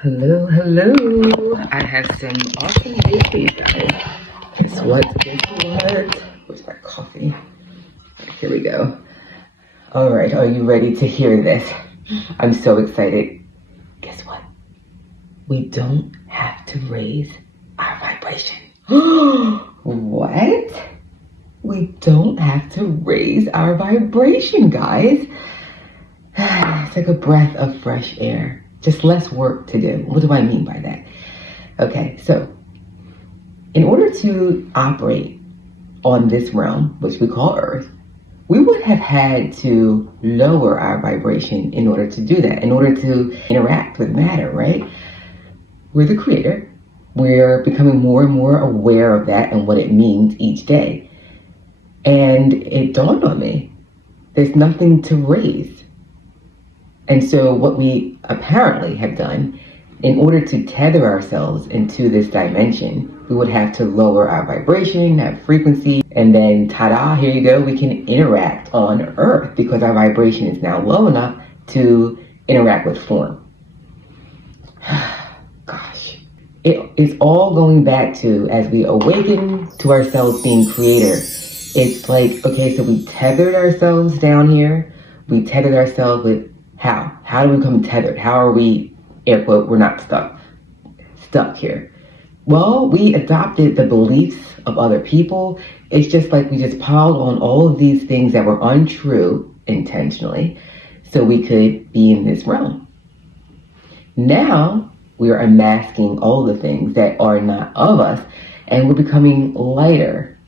Hello, hello. I have some awesome news for you guys. Guess what? Where's my coffee? Here we go. All right, are you ready to hear this? I'm so excited. Guess what? We don't have to raise our vibration. What? We don't have to raise our vibration, guys. It's like a breath of fresh air. Just less work to do. What do I mean by that? Okay, so in order to operate on this realm, which we call Earth, we would have had to lower our vibration in order to do that, in order to interact with matter, right? We're the creator. We're becoming more and more aware of that and what it means each day. And it dawned on me, there's nothing to raise. And so what we apparently have done, in order to tether ourselves into this dimension, we would have to lower our vibration, our frequency, and then ta-da, here you go, we can interact on Earth because our vibration is now low enough to interact with form. Gosh. It is all going back to, as we awaken to ourselves being creator, it's like, okay, so we tethered ourselves down here, we tethered ourselves with How do we become tethered? How are we, air quote, we're not stuck here? Well, we adopted the beliefs of other people. It's just like we just piled on all of these things that were untrue intentionally so we could be in this realm. Now we are unmasking all the things that are not of us and we're becoming lighter.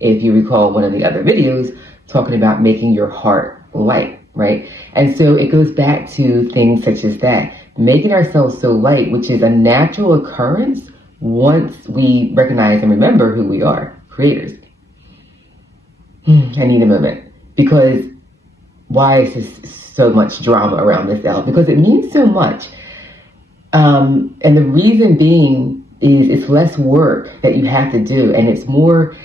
If you recall one of the other videos talking about making your heart light. Right? And so it goes back to things such as that, making ourselves so light, which is a natural occurrence once we recognize and remember who we are, creators. I need a moment, because why is this so much drama around this, ELLE? Because it means so much. And the reason being is it's less work that you have to do, and it's more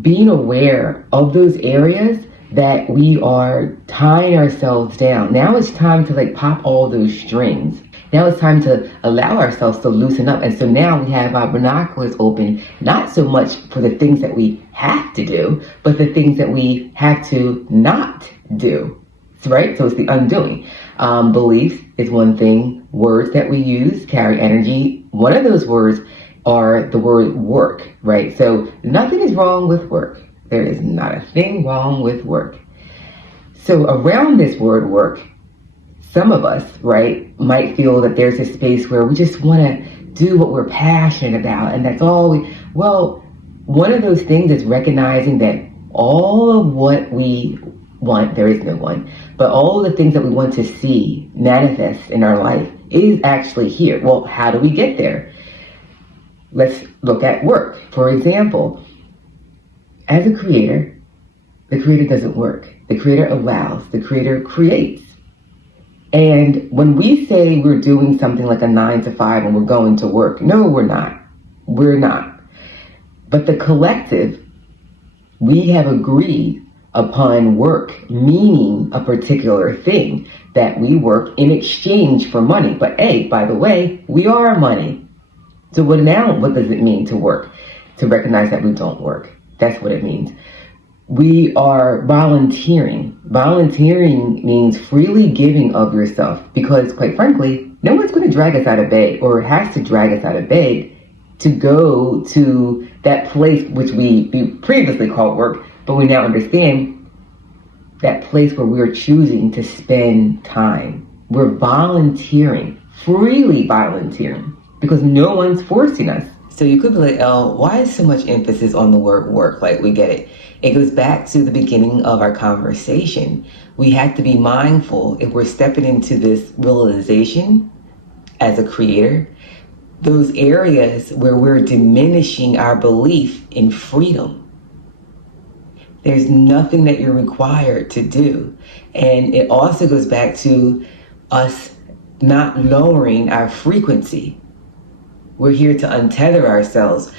being aware of those areas that we are tying ourselves down. Now it's time to pop all those strings. Now it's time to allow ourselves to loosen up. And so now we have our binoculars open, not so much for the things that we have to do, but the things that we have to not do. Right? So it's the undoing. Beliefs is one thing. Words that we use carry energy. One of those words are the word work, right? So nothing is wrong with work. There is not a thing wrong with work. So around this word work, some of us, right, might feel that there's a space where we just want to do what we're passionate about, and that's all well, one of those things is recognizing that all of what we want, there is no one, but all of the things that we want to see manifest in our life is actually here. Well, how do we get there? Let's look at work. For example, as a creator, the creator doesn't work. The creator allows, the creator creates. And when we say we're doing something like a 9 to 5 and we're going to work, no, we're not. We're not. But the collective, we have agreed upon work, meaning a particular thing, that we work in exchange for money. But hey, by the way, we are money. So what does it mean to work? To recognize that we don't work. That's what it means. We are volunteering. Volunteering means freely giving of yourself, because quite frankly, no one's going to drag us out of bed or has to drag us out of bed to go to that place which we previously called work, but we now understand that place where we're choosing to spend time. We're volunteering, freely volunteering, because no one's forcing us. So you could be like, "Elle, why is so much emphasis on the word work?" Like, we get it. It goes back to the beginning of our conversation. We have to be mindful if we're stepping into this realization as a creator, those areas where we're diminishing our belief in freedom. There's nothing that you're required to do. And it also goes back to us not lowering our frequency. We're here to untether ourselves.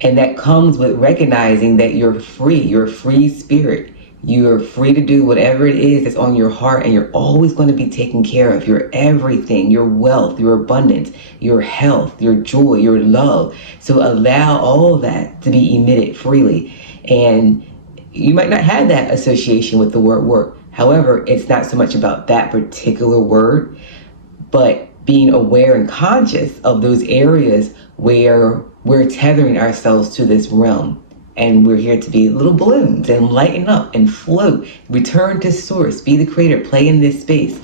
And that comes with recognizing that you're free spirit. You're free to do whatever it is that's on your heart, and you're always going to be taken care of. Your everything, your wealth, your abundance, your health, your joy, your love. So allow all of that to be emitted freely. And you might not have that association with the word work. However, it's not so much about that particular word, but being aware and conscious of those areas where we're tethering ourselves to this realm. And we're here to be little balloons and lighten up and float, return to source, be the creator, play in this space.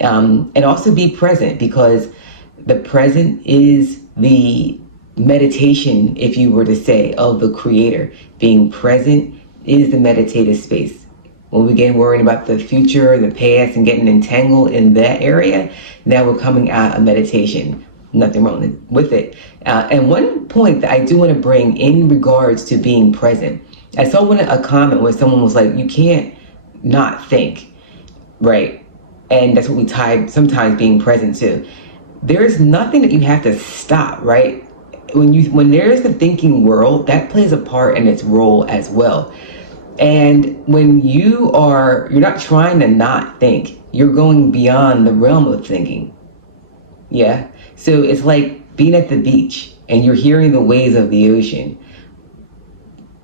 And also be present, because the present is the meditation, if you were to say, of the creator. Being present is the meditative space. When we get worried about the future, the past, and getting entangled in that area, now we're coming out of meditation. Nothing wrong with it. And one point that I do want to bring in regards to being present, I saw a comment where someone was like, you can't not think, right? And that's what we tie sometimes being present to. There's nothing that you have to stop, right? When there's the thinking world, that plays a part in its role as well. And when you're not trying to not think, you're going beyond the realm of thinking. Yeah. So it's like being at the beach and you're hearing the waves of the ocean,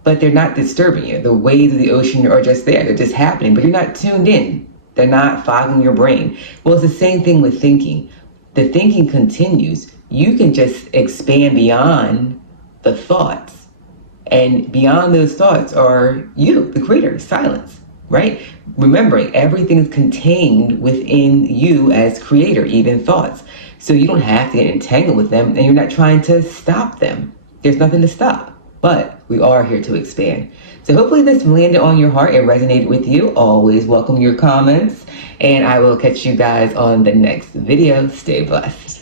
but they're not disturbing you. The waves of the ocean are just there. They're just happening, but you're not tuned in. They're not fogging your brain. Well, it's the same thing with thinking. The thinking continues. You can just expand beyond the thoughts. And beyond those thoughts are you, the creator, silence, right? Remembering everything is contained within you as creator, even thoughts. So you don't have to get entangled with them, and you're not trying to stop them. There's nothing to stop, but we are here to expand. So hopefully this landed on your heart and resonated with you. Always welcome your comments, and I will catch you guys on the next video. Stay blessed.